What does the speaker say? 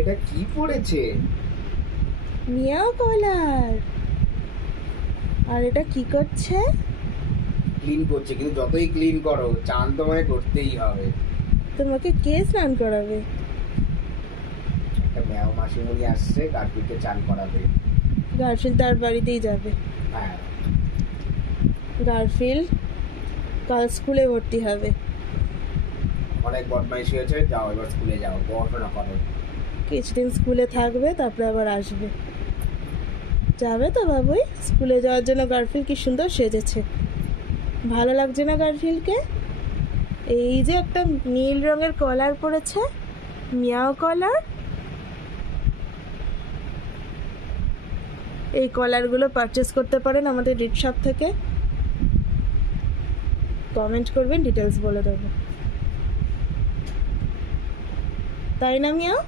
এটা কি পড়েছে? মিয়াও কলার। আর এটা কি করছে? ক্লিন করছে, কিন্তু যতই ক্লিন করো চান তোমায় করতেই হবে। তোমাকে কে স্নান করাবে? একটা ম্যাও মাসিমণি আসছে গার্গিকে চান করাবে। গার্ফিল্ড তার বাড়িতেই যাবে। হ্যাঁ, গার্ফিল্ড কাল স্কুলে ভর্তি হবে। অনেক বদমাইশি হয়েছে, যাও এবার স্কুলে যাও, পড়াশোনা করো। কিছুদিন স্কুলে থাকবে, তারপরে আবার আসবে। যাবে তো বাবুই? স্কুলে যাওয়ার জন্য গার্ফিল্ড কি সুন্দর সেজেছে, ভালো লাগছে না গার্ফিল্ডকে? এই যে একটা নীল রঙের কলার পরেছে, মিয়াও কলার। এই কলারগুলো পারচেস করতে পারেন আমাদের রিট শপ থেকে। কমেন্ট করবেন, ডিটেলস বলে দেবো। তাই না মিয়াও?